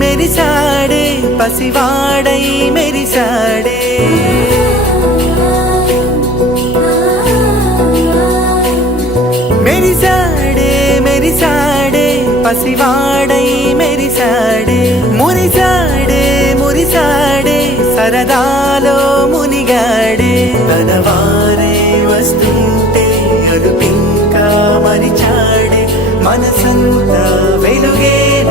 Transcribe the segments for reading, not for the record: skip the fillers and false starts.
మెరిసాడే పసివాడై మెరిసాడే మెరిసాడే మెరిసాడే పసివాడై మెరిసాడే మురిసాడే మురిసాడే సరదాలో మునిగాడే తనవారే వస్తుంటే అడుపింకా మరిచాడే మనసంతా వెలుగేన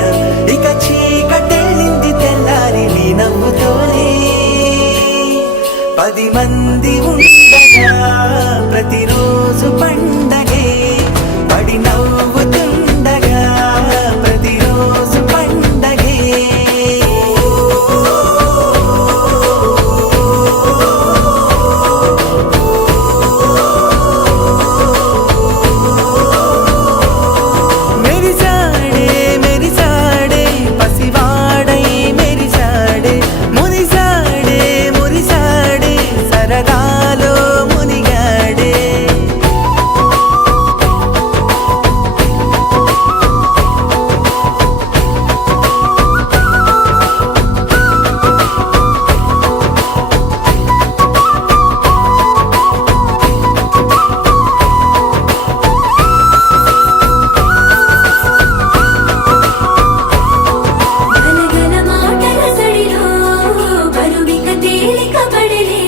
ఇక చీకటెళ్ళింది తెల్లారి నీ నవ్వుతోనే 10 మంది ఉండగా ప్రతిరోజు పండగే పడి నవ్వుతుండగా ప్రతిరోజు పండగే మెరిసాడే మెరిసాడే పసివాడై మెరిసాడే మురిసాడే మురిసాడే సరదాలో మునిగాడే గలగల మాటల సడిలో బరువిక తేలిక పడలే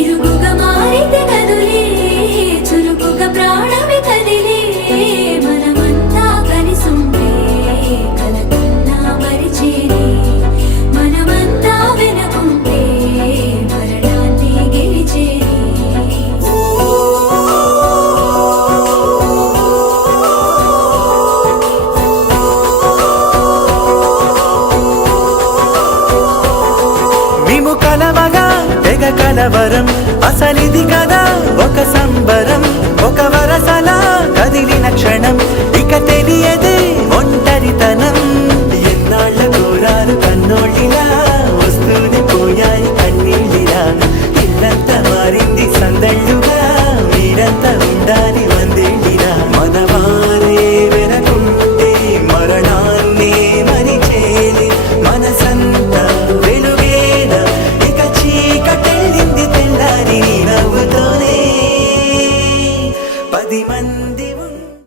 ఇరుగుగా మారితే కదులే చురుకుగా ప్రాణమి కదిలే మనమంతా కలిసుంటే కలకన్నా మరిచేనే మనమంతా వెనకుంటే మరణాన్ని గెలిచేనే మేము కలవగా తెగ కలవరం అసలిది కదా ఒక సంబరం ఒక వరసలా కదిలిన క్షణం